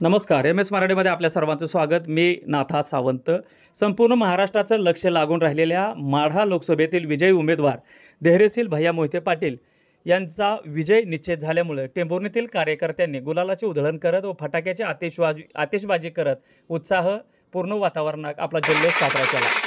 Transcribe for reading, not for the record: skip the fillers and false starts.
नमस्कार. M S मराठीमध्ये आपल्या सर्वांचं स्वागत. मी नाथा सावंत. संपूर्ण महाराष्ट्राचं लक्ष लागून राहिलेल्या माढा लोकसभेतील विजयी उमेदवार धैर्यशील भैया मोहिते पाटील यांचा विजय निश्चित झाल्यामुळे टेंभुर्णीतील कार्यकर्त्यांनी गुलालाची उधळण करत व फटाक्याची आतिषबाजी करत उत्साह पूर्ण वातावरणात आपला जल्लोष साजरा केला.